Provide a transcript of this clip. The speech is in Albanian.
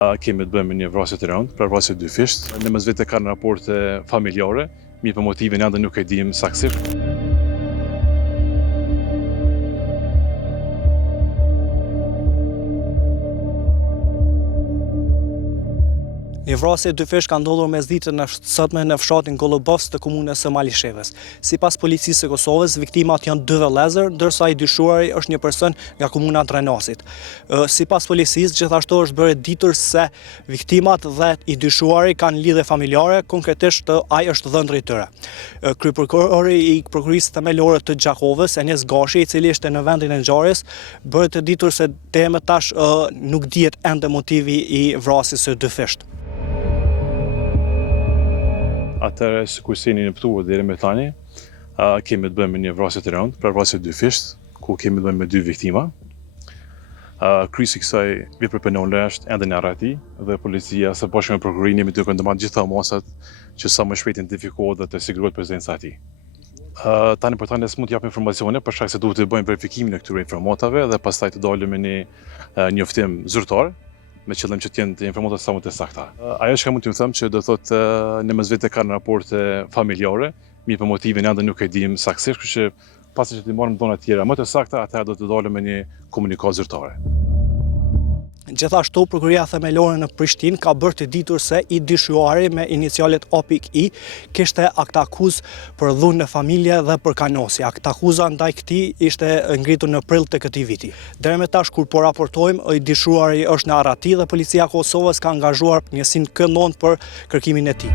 Kemi të bëjmë një vrasje të rëndë, pra vrasje dy fisht. Në mes vete kanë raporte familjare, mi për motivin ende nuk e dim saktësisht. Një vrasje dy fish ka ndodhur mesditën e sotme në fshatin Gollobos të komunës së Malishevës. Sipas policisë së Kosovës, viktimat janë dy vëllezër, ndërsa i dyshuari është një person nga komuna Drenasit. Sipas policisë, gjithashtu është bërë ditur se viktimat dhe i dyshuari kanë lidhje familjare, konkretisht ai është dhëndri i tyre. Kryeprokurori i prokurisë themelore të Gjakovës, Enes Gashi, i cili ishte në vendin e ngjarjes, bëri të ditur se deri më tash nuk dihet ende motivi i vrasjes së dy fisht. Atëherë, sikur se jeni njoftuar deri më tani, kemi të bëjmë një vrasje të rëndë, pra vrasje dy fisht, ku kemi të bëjmë me dy viktima. Kryesi i kësaj vepre penale është ende në arreti dhe policia së bashku me prokurorinë jemi duke ndërmarrë gjitha masat që sa më shpejt identifikohet dhe të sigurohet prezenca e tij. Tani për tani s'mund të jap informacione për shkak se duhet të bëjmë verifikimin e këtyre informatave dhe pastaj të dalim me një njoftim zyrtar me qëllim që të jenë informata sa më të sakta. Ajo që mund t'ju them që do thotë në mes vete kanë raporte familjare, mirë për motivin ende nuk e dim saktësisht, kështu që pasi që të marrim dhëna të tjera më të sakta, atëherë do të dalim me një komunikat zyrtare. Gjithashtu, prokuria themelore në Prishtinë ka bërë të ditur se i dyshuari me inicialet O.I kishte aktakuzë për dhunë në familje dhe për kanosje. Aktakuza ndaj këtij ishte ngritur në prill të këtij viti. Deri më tash kur po raportojmë, i dyshuari është në arreti dhe policia e Kosovës ka angazhuar njësinë K9 për kërkimin e tij.